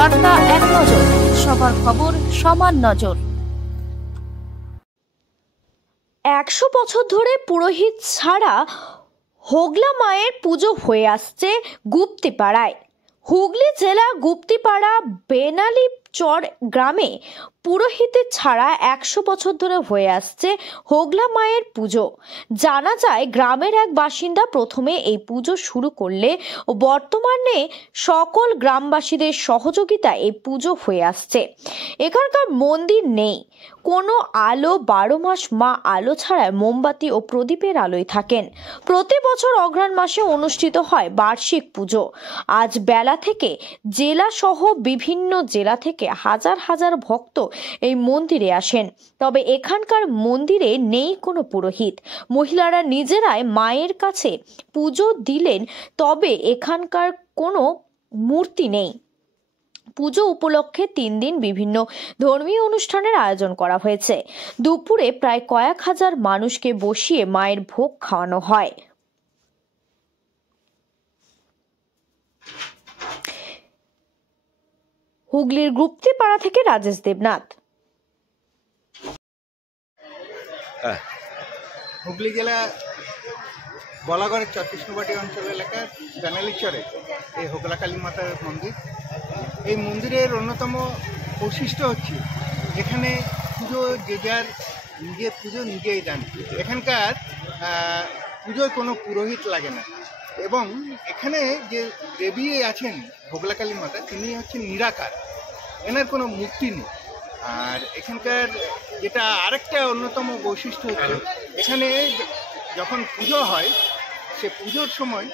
বার্তা এক নজর, সবার খবর সমান নজর। 100 বছর ধরে পুরোহিত ছাড়া হোগলা মায়ের পুজো হয়ে আসছে গুপ্তিপাড়ায়। হুগলি জেলার গুপ্তিপাড়া বেনালি চর গ্রামে পুরোহিতের ছাড়া 100 বছর ধরে হয়ে আসছে হোগলা মায়ের পুজো। জানা যায় গ্রামের এক বাসিন্দা প্রথমে এই পুজো শুরু করলে ও বর্তমানে সকল গ্রামবাসীদের সহযোগিতায় এই পুজো হয়ে আসছে। এখানকার মন্দির নেই, কোনো আলো, 12 মাস মা আলো ছাড়ায় মোমবাতি ও প্রদীপের আলোয় থাকেন। প্রতি বছর অঘ্রাণ মাসে অনুষ্ঠিত হয় বার্ষিক পুজো। আজ বেলা থেকে জেলা সহ বিভিন্ন জেলা থেকে হাজার হাজার ভক্ত এই মন্দিরে আসেন। তবে এখানকার মন্দিরে নেই কোনো পুরোহিত, মহিলারা নিজেরাই মায়ের কাছে পুজো দিলেন। তবে এখানকার কোনো মূর্তি নেই। পুজো উপলক্ষে 3 দিন বিভিন্ন ধর্মীয় অনুষ্ঠানের আয়োজন করা হয়েছে। দুপুরে প্রায় কয়েক হাজার মানুষকে বসিয়ে মায়ের ভোগ খাওয়ানো হয়। হুগলির গুপ্তিপাড়া থেকে রাজেশ দেবনাথ। হুগলি জেলা বলাগড়ের চরকৃষ্ণবাটি অঞ্চল এলাকার বেনালি চরে এই হোগলা কালী মাতার মন্দির। এই মন্দিরের অন্যতম বৈশিষ্ট্য হচ্ছে এখানে পুজো যে যার নিজের পুজো নিজেই দেন। এখানকার পুজোয় কোনো পুরোহিত লাগে না এবং এখানে যে দেবী আছেন হোগলা কালী মাতা, তিনি হচ্ছেন নিরাকার, এনার কোনো মূর্তি নেই। আর এখানকার যেটা আরেকটা অন্যতম বৈশিষ্ট্য হচ্ছে এখানে যখন পুজো হয় সে পুজোর সময়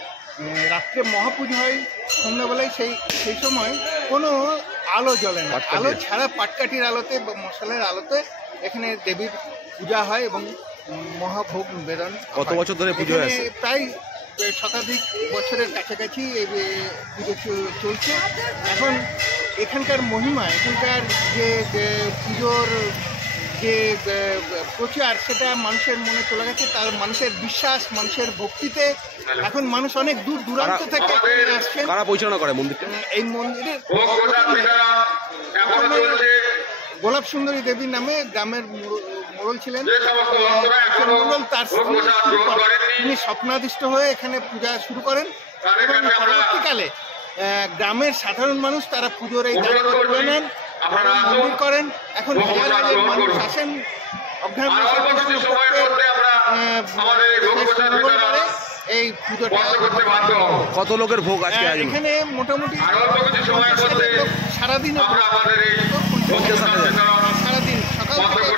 রাত্রে মহাপুজো হয় সন্ধ্যাবেলায়, সেই সময় কোনো আলো জ্বলে না। আলো ছাড়া পাটকাঠির আলোতে বা মশালের আলোতে এখানে দেবীর পূজা হয় এবং মহাভোগ নিবেদন। কত বছর ধরে পুজো আছে? প্রায় শতাধিক বছরের কাছাকাছি এই পুজো চলছে। এখন এখানকার মহিমা, এখানকার যে পুজোর যে প্রচার, সেটা মানুষের মনে চলে গেছে। তার মানুষের বিশ্বাস, মানুষের ভক্তিতে এখন মানুষ অনেক দূর দূরান্ত থেকে আসছেন। কারা পরিচালনা করে মন্দিরটা? এই মন্দিরের গোলাপ সুন্দরী দেবী নামে গ্রামের মোড়ল ছিলেন মোড়ল, তার তিনি স্বপ্নাদিষ্ট হয়ে এখানে পূজা শুরু করেন এবং পরবর্তীকালে গ্রামের সাধারণ মানুষ তারা পুজোর এই দায়িত্ব তুলে নেন, মন্দির করেন। এখন হাজার হাজার মানুষ আসেন অঘ্রাণ মাসে এই পুজোটা। কত লোকের ভোগ আজকে? এখানে মোটামুটি সারাদিন সকাল থেকে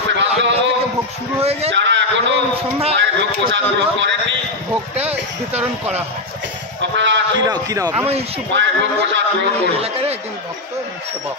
ভোগ শুরু হয়ে যায় এবং সন্ধ্যা ভোগটা বিতরণ করা হয়। কি নাম? আমি এলাকার একজন ভক্ত সেবক।